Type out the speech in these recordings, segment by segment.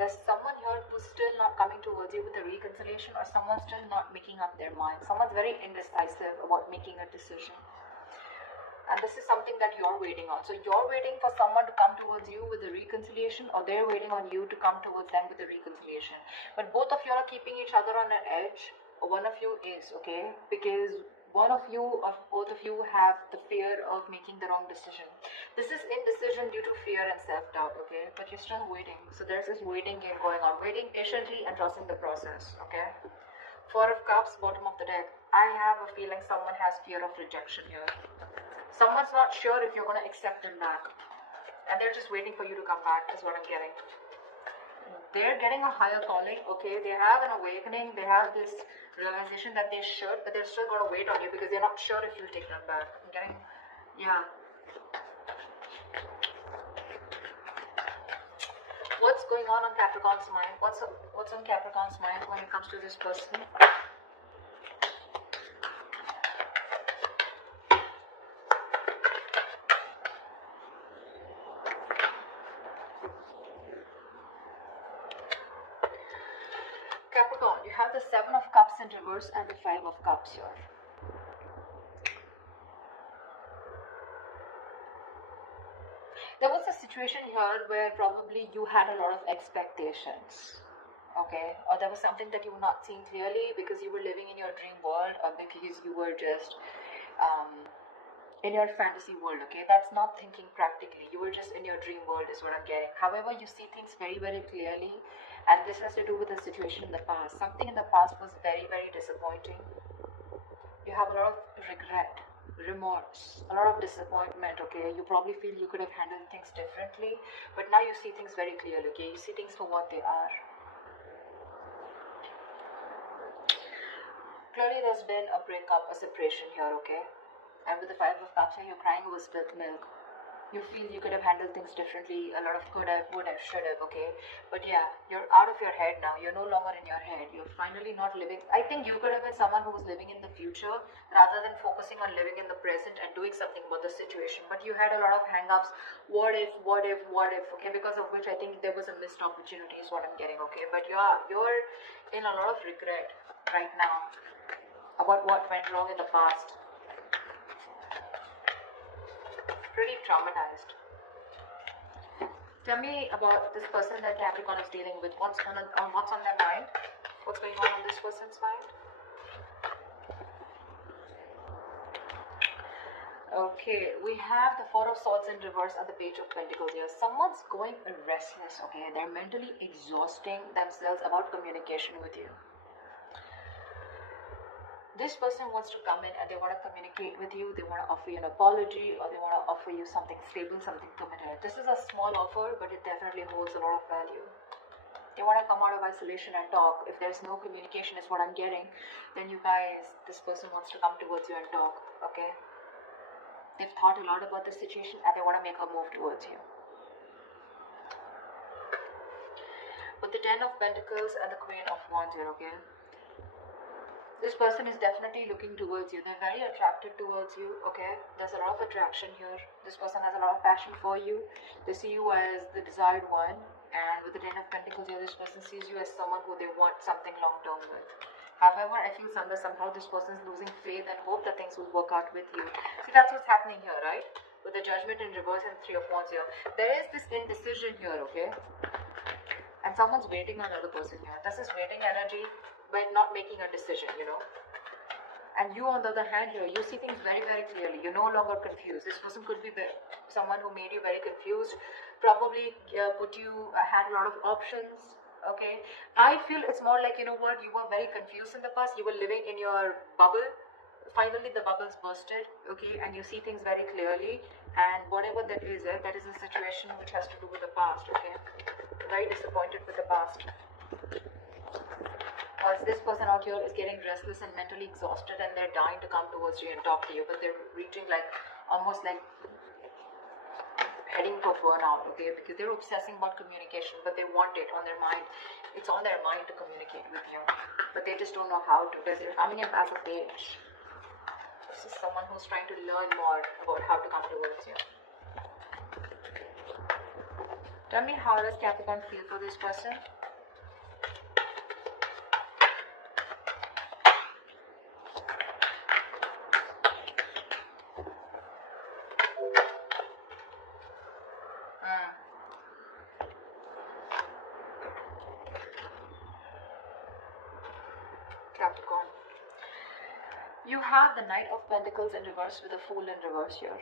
There's someone here who's still not coming towards you with a reconciliation, or someone's still not making up their mind. Someone's very indecisive about making a decision. And this is something that you're waiting on. So you're waiting for someone to come towards you with a reconciliation, or they're waiting on you to come towards them with a reconciliation. But both of you are keeping each other on an edge. One of you is, okay? Because one of you or both of you have the fear of making the wrong decision. This is indecision due to fear and self-doubt, okay? But you're still waiting. So there's this waiting game going on. Waiting patiently and trusting the process, okay? Four of Cups, bottom of the deck. I have a feeling someone has fear of rejection here. Someone's not sure if you're going to accept them back. And they're just waiting for you to come back, is what I'm getting. They're getting a higher calling, okay? They have an awakening. They have this realization that they should, but they're still going to wait on you because they're not sure if you'll take them back. I'm getting, yeah. What's going on Capricorn's mind? What's on Capricorn's mind when it comes to this person? Capricorn, you have the Seven of Cups in reverse and the Five of Cups here. There was a situation here where probably you had a lot of expectations, okay? Or there was something that you were not seeing clearly because you were living in your dream world, or because you were just in your fantasy world, okay? That's not thinking practically. You were just in your dream world is what I'm getting. However, you see things very, very clearly, and this has to do with a situation in the past. Something in the past was very, very disappointing. You have a lot of regret, remorse, a lot of disappointment, okay? You probably feel you could have handled things differently, but now you see things very clearly, okay? You see things for what they are. Clearly there's been a breakup, a separation here, okay? And with the Five of Cups here, you're crying over spilled milk. You feel you could have handled things differently, a lot of could have, would have, should have, okay? But yeah, you're out of your head now. You're no longer in your head. You're finally not living. I think you could have been someone who was living in the future rather than focusing on living in the present and doing something about the situation. But you had a lot of hang-ups. What if, okay? Because of which I think there was a missed opportunity is what I'm getting, okay? But yeah, you're in a lot of regret right now about what went wrong in the past. Pretty traumatized. Tell me about this person that Capricorn is dealing with. What's on their mind? What's going on this person's mind? Okay, we have the Four of Swords in reverse and the Page of Pentacles here. Someone's going restless, okay? They're mentally exhausting themselves about communication with you. This person wants to come in and they want to communicate with you. They want to offer you an apology, or they want to offer you something stable, something committed. This is a small offer, but it definitely holds a lot of value. They want to come out of isolation and talk. If there's no communication is what I'm getting, then you guys, this person wants to come towards you and talk, okay? They've thought a lot about the situation and they want to make a move towards you. With the Ten of Pentacles and the Queen of Wands here, okay? This person is definitely looking towards you. They're very attracted towards you, okay? There's a lot of attraction here. This person has a lot of passion for you. They see you as the desired one. And with the Ten of Pentacles here, this person sees you as someone who they want something long-term with. However, I feel somehow this person is losing faith and hope that things will work out with you. See, that's what's happening here, right? With the Judgment in reverse and Three of Wands here. There is this indecision here, okay? And someone's waiting on another person here. This is waiting energy, by not making a decision, you know. And you, on the other hand here, you see things very, very clearly. You're no longer confused. This person could be someone who made you very confused, probably had a lot of options, okay. I feel it's more like, you know what, you were very confused in the past. You were living in your bubble. Finally the bubble's bursted, okay, and you see things very clearly. And whatever that is a situation which has to do with the past, okay. Very disappointed with the past. This person out here is getting restless and mentally exhausted, and they're dying to come towards you and talk to you, but they're reaching like almost like heading for burnout, okay, because they're obsessing about communication, but they want it on their mind. It's on their mind to communicate with you, but they just don't know how to, because they're coming in as a page. This is someone who's trying to learn more about how to come towards you. Tell me, how does Capricorn feel for this person? Capricorn. You have the Knight of Pentacles in reverse with a Fool in reverse here.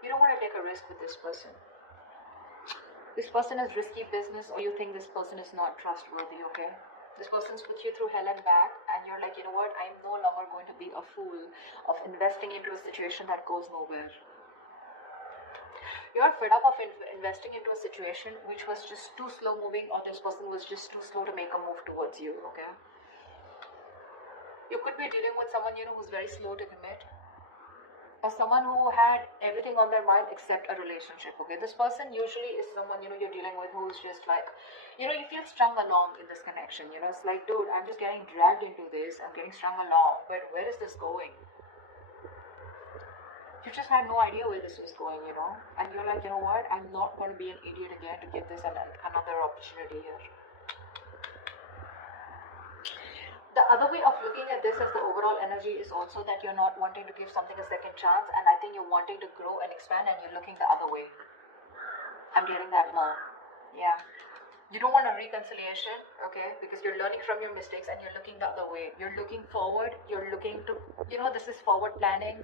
You don't want to take a risk with this person. This person is risky business, or you think this person is not trustworthy, okay? This person's put you through hell and back, and you're like, you know what, I'm no longer going to be a fool of investing into a situation that goes nowhere. You're fed up of investing into a situation which was just too slow moving, or this person was just too slow to make a move towards you, okay? You could be dealing with someone, you know, who's very slow to commit, or someone who had everything on their mind except a relationship, okay? This person usually is someone, you know, you're dealing with who's just like, you know, you feel strung along in this connection, you know, it's like, dude, I'm just getting dragged into this, I'm getting strung along, but where is this going? You just had no idea where this was going, you know, and you're like, you know what, I'm not going to be an idiot again to give this another opportunity here. The other way of looking at this as the overall energy is also that you're not wanting to give something a second chance, and I think you're wanting to grow and expand, and you're looking the other way. I'm getting that more. Yeah. You don't want a reconciliation, okay, because you're learning from your mistakes and you're looking the other way. You're looking forward, you're looking to, you know, this is forward planning,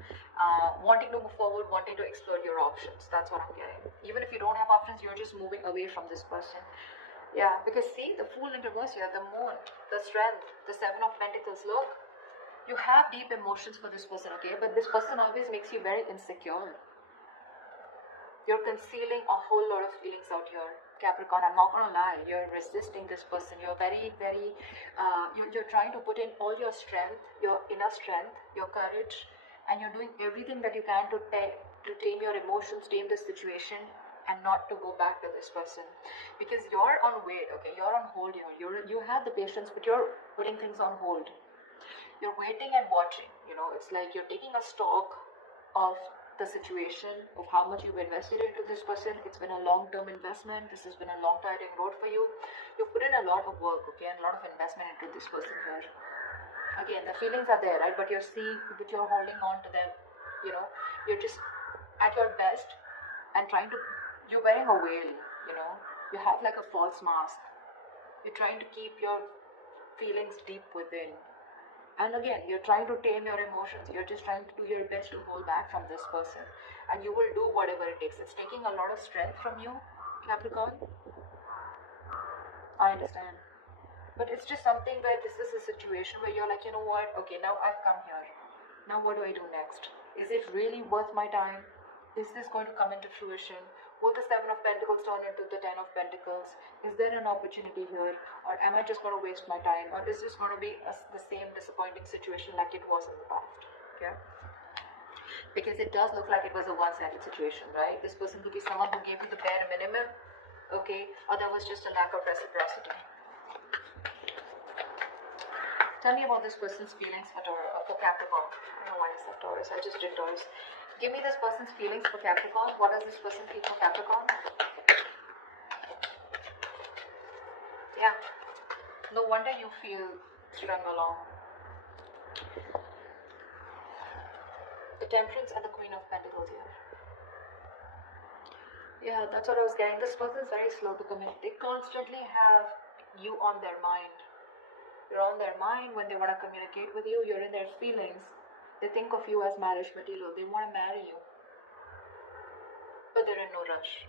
wanting to move forward, wanting to explore your options. That's what I'm getting. Even if you don't have options, you're just moving away from this person. Yeah, because see, the Fool in reverse here, the Moon, the Strength, the Seven of Pentacles, look. You have deep emotions for this person, okay, but this person always makes you very insecure. You're concealing a whole lot of feelings out here, Capricorn. I'm not gonna lie, you're resisting this person. You're very, very, you're trying to put in all your strength, your inner strength, your courage, and you're doing everything that you can to tame your emotions, tame the situation, and not to go back to this person. Because you're on wait, okay, you're on hold here. You have the patience, but you're putting things on hold. You're waiting and watching, you know, it's like you're taking a stock of the situation, of how much you've invested into this person. It's been a long-term investment. This has been a long tiring road for you. You've put in a lot of work, okay, and a lot of investment into this person here. Again, the feelings are there, right? But you're seeing, but you're holding on to them, you know. You're just at your best and trying to, you're wearing a veil, you know. You have like a false mask. You're trying to keep your feelings deep within. And again, you're trying to tame your emotions. You're just trying to do your best to hold back from this person. And you will do whatever it takes. It's taking a lot of strength from you, Capricorn. I understand. But it's just something where this is a situation where you're like, you know what? Okay, now I've come here. Now what do I do next? Is it really worth my time? Is this going to come into fruition? Will the Seven of Pentacles turn into the Ten of Pentacles? Is there an opportunity here? Or am I just going to waste my time? Or is this going to be the same disappointing situation like it was in the past? Okay? Because it does look like it was a one-sided situation, right? This person could be someone who gave you the bare minimum, okay? Or there was just a lack of reciprocity. Tell me about this person's feelings for Capricorn. I don't know why I said Taurus. I just did Taurus. Give me this person's feelings for Capricorn. What does this person feel for Capricorn? Yeah. No wonder you feel strung along. The Temperance and the Queen of Pentacles here. Yeah, that's what I was getting. This person is very slow to commit. They constantly have you on their mind. You're on their mind when they want to communicate with you. You're in their feelings. They think of you as marriage material. They want to marry you. But they're in no rush.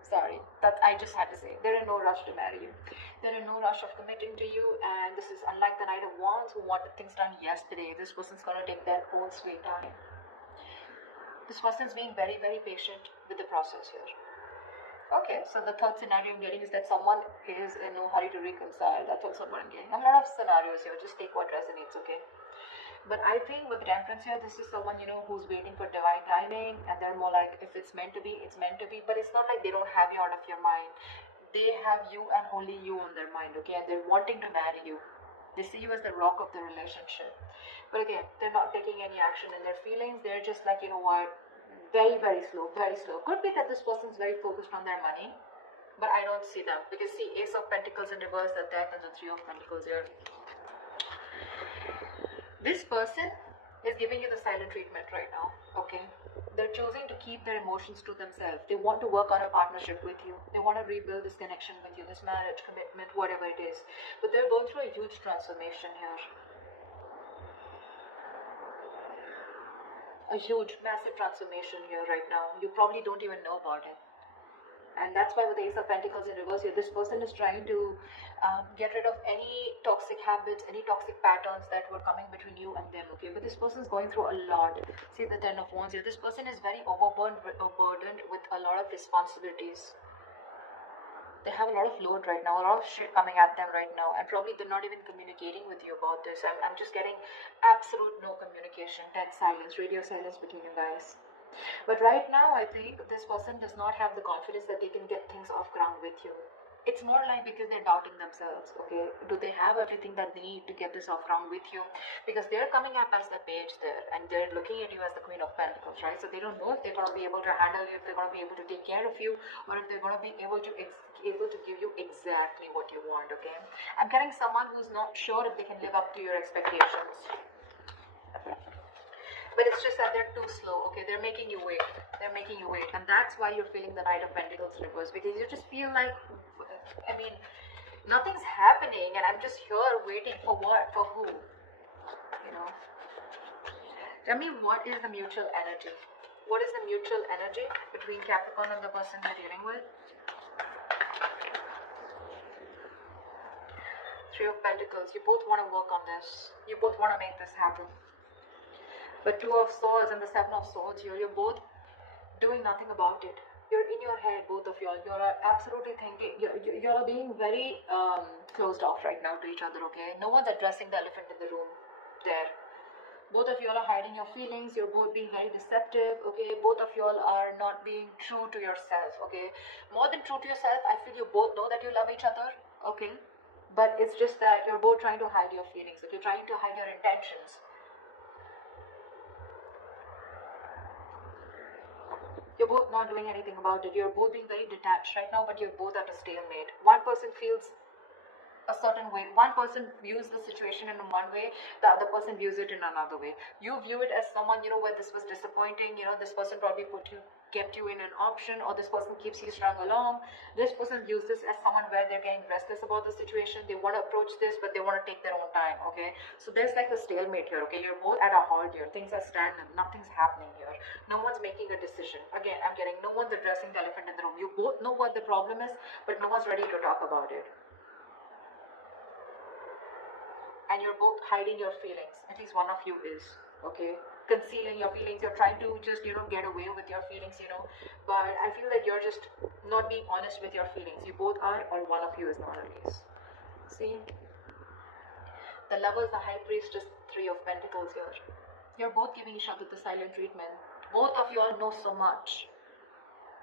Sorry, that I just had to say. They're in no rush to marry you. They're in no rush of committing to you. And this is unlike the Knight of Wands who wanted things done yesterday. This person's going to take their own sweet time. This person's being very, very patient with the process here. Okay, so the third scenario I'm getting is that someone is in no hurry to reconcile. That's also what I'm getting. A lot of scenarios here. Just take what resonates, okay? But I think with Temperance here, this is someone, you know, who's waiting for divine timing, and they're more like, if it's meant to be, it's meant to be. But it's not like they don't have you out of your mind. They have you and only you on their mind, okay? And they're wanting to marry you. They see you as the rock of the relationship. But again, they're not taking any action in their feelings. They're just like, you know what, Very, very slow, very slow. Could be that this person is very focused on their money, but I don't see that, because see, Ace of Pentacles in reverse, the death, and the Three of Pentacles here. This person is giving you the silent treatment right now, okay? They're choosing to keep their emotions to themselves. They want to work on a partnership with you. They want to rebuild this connection with you, this marriage, commitment, whatever it is. But they're going through a huge transformation here. A huge, massive transformation here right now. You probably don't even know about it. And that's why with the Ace of Pentacles in reverse here, this person is trying to get rid of any toxic habits, any toxic patterns that were coming between you and them, okay? But this person is going through a lot. See the Ten of Wands here. This person is very overburdened with a lot of responsibilities. They have a lot of load right now, a lot of shit coming at them right now, and probably they're not even communicating with you about this. I'm just getting absolute no communication, dead silence, radio silence between you guys. But right now, I think this person does not have the confidence that they can get things off ground with you. It's more like because they're doubting themselves, okay? Do they have everything that they need to get this off ground with you? Because they're coming up as the page there, and they're looking at you as the Queen of Pentacles, right? So they don't know if they're going to be able to handle you, if they're going to be able to take care of you, or if they're going to be able to give you exactly what you want, okay? I'm getting someone who's not sure if they can live up to your expectations. But it's just that they're too slow, okay? They're making you wait. They're making you wait. And that's why you're feeling the Knight of Pentacles reverse. Because you just feel like, I mean, nothing's happening. And I'm just here waiting for what? For who? You know? Tell me, what is the mutual energy? What is the mutual energy between Capricorn and the person you're dealing with? Three of Pentacles. You both want to work on this. You both want to make this happen. But Two of Swords and the Seven of Swords here, you're both doing nothing about it. You're in your head, both of y'all. You're absolutely thinking, you're being very closed off right now to each other, okay? No one's addressing the elephant in the room there. Both of y'all are hiding your feelings. You're both being very deceptive, okay? Both of y'all are not being true to yourself, okay? More than true to yourself, I feel you both know that you love each other, okay? But it's just that you're both trying to hide your feelings, okay? You're trying to hide your intentions. You're both not doing anything about it. You're both being very detached right now, but you're both at a stalemate. One person feels a certain way. One person views the situation in one way, the other person views it in another way. You view it as someone, where this was disappointing, this person probably kept you in an option, or this person keeps you strung along. This person views this as someone where they're getting restless about the situation. They want to approach this, but they want to take their own time, okay? So there's like a stalemate here, okay? You're both at a halt here. Things are stagnant. Nothing's happening here. No one's making a decision. Again, I'm getting no one's addressing the elephant in the room. You both know what the problem is, but no one's ready to talk about it. And you're both hiding your feelings. At least one of you is, okay? Concealing your feelings. You're trying to just, get away with your feelings, But I feel that you're just not being honest with your feelings. You both are, or one of you is not at least. See? The Lovers, the High Priestess, Three of Pentacles here. You're both giving each other the silent treatment. Both of you all know so much.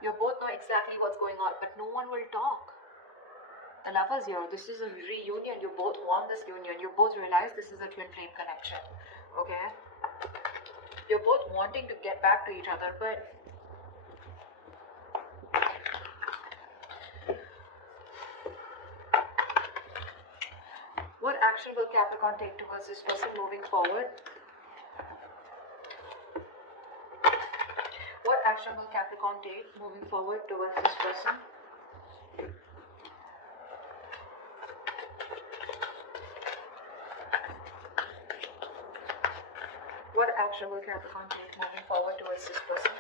You both know exactly what's going on, but no one will talk. The Lovers here, this is a reunion. You both want this union. You both realize this is a twin flame connection, okay? You're both wanting to get back to each other, but what action will Capricorn take towards this person moving forward? What action will Capricorn take moving forward towards this person? What action will Capricorn take moving forward towards this person?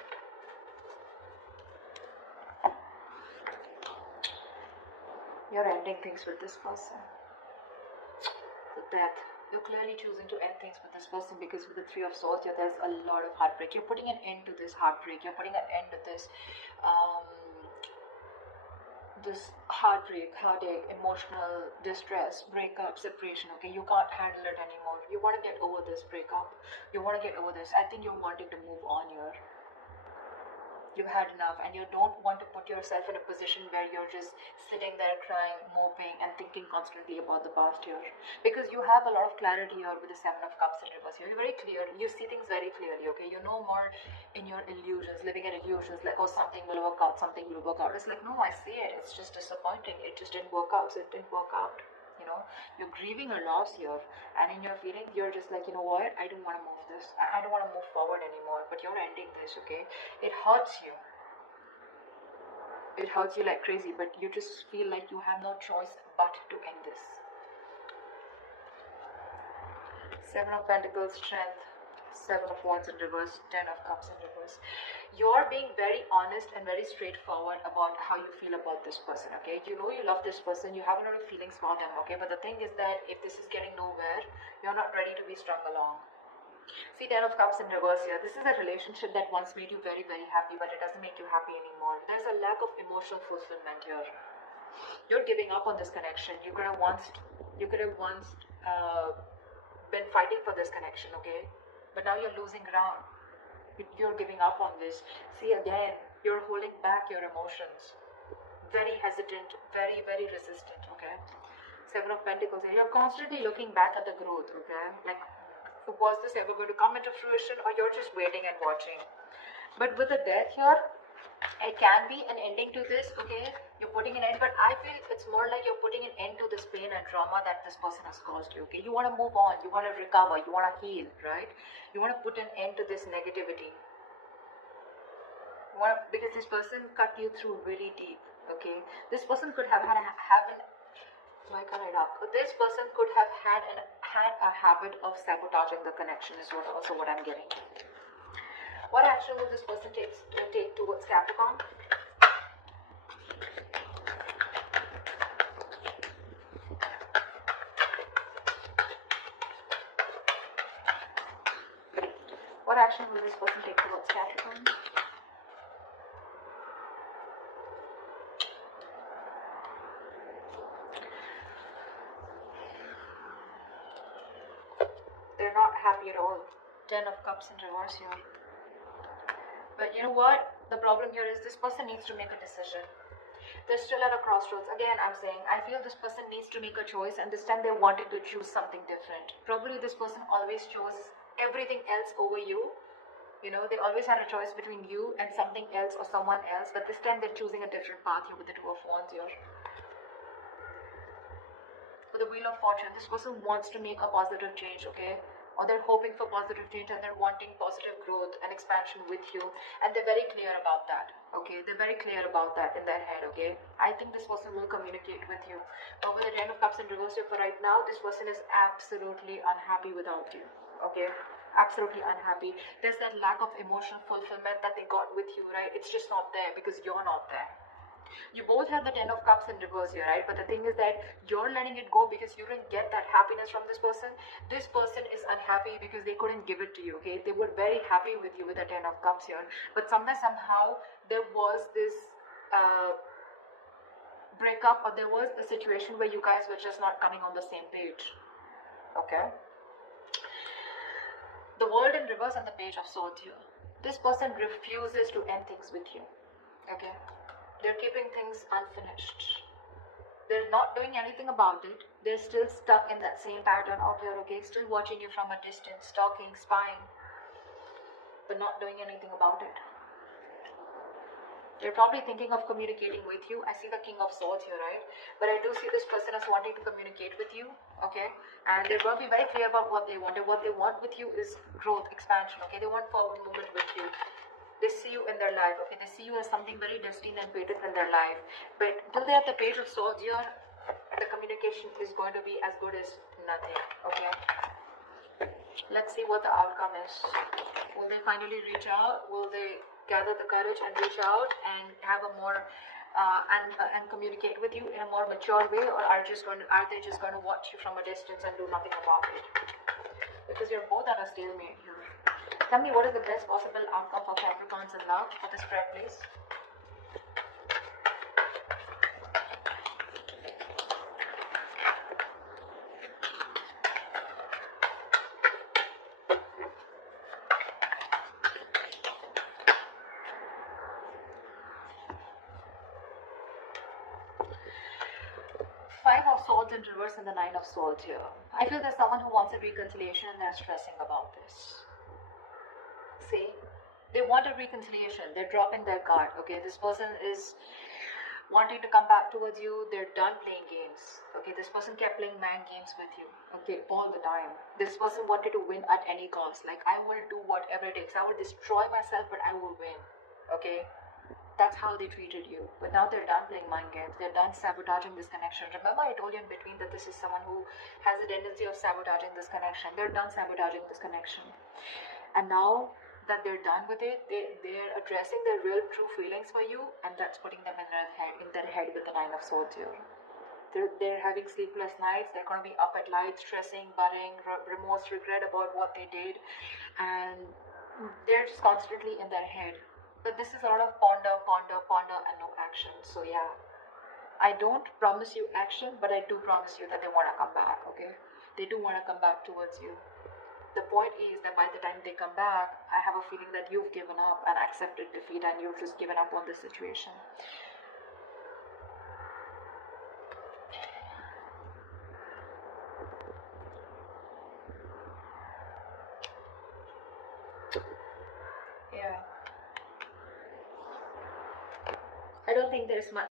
You're ending things with this person. The Death. You're clearly choosing to end things with this person because with the Three of Swords here, there's a lot of heartbreak. You're putting an end to this heartbreak. You're putting an end to this this heartbreak, heartache, emotional distress, breakup, separation, okay? You can't handle it anymore. You want to get over this breakup. You want to get over this. I think you're wanting to move on here. you've had enough, and you don't want to put yourself in a position where you're just sitting there crying, moping, and thinking constantly about the past here. Because you have a lot of clarity here with the Seven of Cups in reverse here. You're very clear, you see things very clearly, okay? You know more in your illusions, living in illusions, like, oh, something will work out, something will work out. It's like, no, I see it, it's just disappointing, it just didn't work out, so it didn't work out. You know, you're grieving a loss here, and in your feelings you're just like, you know what, I don't want to move this, I don't want to move forward anymore, but you're ending this, okay? It hurts you, like crazy, but you just feel like you have no choice but to end this. Seven of Pentacles, Strength, Seven of Wands in reverse, Ten of Cups in reverse. You're being very honest and very straightforward about how you feel about this person, okay? You know you love this person, you have a lot of feelings for them, okay? But the thing is that if this is getting nowhere, you're not ready to be strung along. See, Ten of Cups in reverse here. This is a relationship that once made you very, very happy, but it doesn't make you happy anymore. There's a lack of emotional fulfillment here. You're giving up on this connection. You could have once been fighting for this connection, okay? But now you're losing ground. You're giving up on this. See, again, you're holding back your emotions. Very hesitant, very, very resistant, okay? Seven of Pentacles. You're constantly looking back at the growth, okay? Like, was this ever going to come into fruition, or you're just waiting and watching? But with the Death here, it can be an ending to this, okay? You're putting an end, but I feel it's more like you're putting an end to this pain and trauma that this person has caused you, okay? You want to move on, you want to recover, you want to heal, right? You want to put an end to this negativity. Because this person cut you through really deep, okay? This person could have why can't I talk? This person could have had a habit of sabotaging the connection, is also what I'm getting. What action will this person take towards Capricorn? What action will this person take towards Capricorn? They're not happy at all. Ten of Cups in reverse here. But you know what? The problem here is this person needs to make a decision. They're still at a crossroads. Again, I'm saying, I feel this person needs to make a choice, and this time they wanted to choose something different. Probably this person always chose everything else over you. You know, they always had a choice between you and something else or someone else, but this time they're choosing a different path here with the Two of Wands here. For the Wheel of Fortune, this person wants to make a positive change, okay? Or they're hoping for positive change, and they're wanting positive growth and expansion with you, and they're very clear about that, okay? They're very clear about that in their head, okay? I think this person will communicate with you. But with the Ten of Cups in reverse here, for right now, this person is absolutely unhappy without you, okay? Absolutely unhappy. There's that lack of emotional fulfillment that they got with you, right? It's just not there because you're not there. You both have the Ten of Cups in reverse here, right? But the thing is that you're letting it go because you didn't get that happiness from this person. This person is unhappy because they couldn't give it to you, okay? They were very happy with you with the Ten of Cups here. But somehow there was this breakup, or there was a situation where you guys were just not coming on the same page, okay? The World in reverse and the Page of Swords here. This person refuses to end things with you, okay? They're keeping things unfinished. They're not doing anything about it. They're still stuck in that same pattern out here, okay? Still watching you from a distance, stalking, spying, but not doing anything about it. They're probably thinking of communicating with you. I see the King of Swords here, right? But I do see this person as wanting to communicate with you, okay? And they're going to be very clear about what they want. And what they want with you is growth, expansion, okay? They want forward movement with you. They see you in their life, okay? They see you as something very destined and fated in their life. But till they have the Page of Swords here, the communication is going to be as good as nothing, okay? Let's see what the outcome is. Will they finally reach out? Will they gather the courage and reach out and have a more and communicate with you in a more mature way, or are they just going to watch you from a distance and do nothing about it? Because you're both at a stalemate here. Tell me, what is the best possible outcome for Capricorns in love for the spread, please? Swords in reverse and the Nine of Swords here. I feel there's someone who wants a reconciliation and they're stressing about this. See? They want a reconciliation. They're dropping their guard. Okay, this person is wanting to come back towards you. They're done playing games. Okay, this person kept playing mind games with you. Okay, all the time. This person wanted to win at any cost. Like, I will do whatever it takes. I will destroy myself, but I will win. Okay, that's how they treated you. But now they're done playing mind games. They're done sabotaging this connection. Remember, I told you in between that this is someone who has a tendency of sabotaging this connection. They're done sabotaging this connection. And now that they're done with it, they're addressing their real true feelings for you, and that's putting them in their head with the Nine of Swords here. They're having sleepless nights. They're going to be up at night, stressing, worrying, remorse, regret about what they did, and they're just constantly in their head. But this is a lot of ponder, and no action. So yeah, I don't promise you action, but I do promise you that they want to come back. Okay, they do want to come back towards you. The point is that by the time they come back, I have a feeling that you've given up and accepted defeat, and you've just given up on this situation. Yeah. I don't think there's much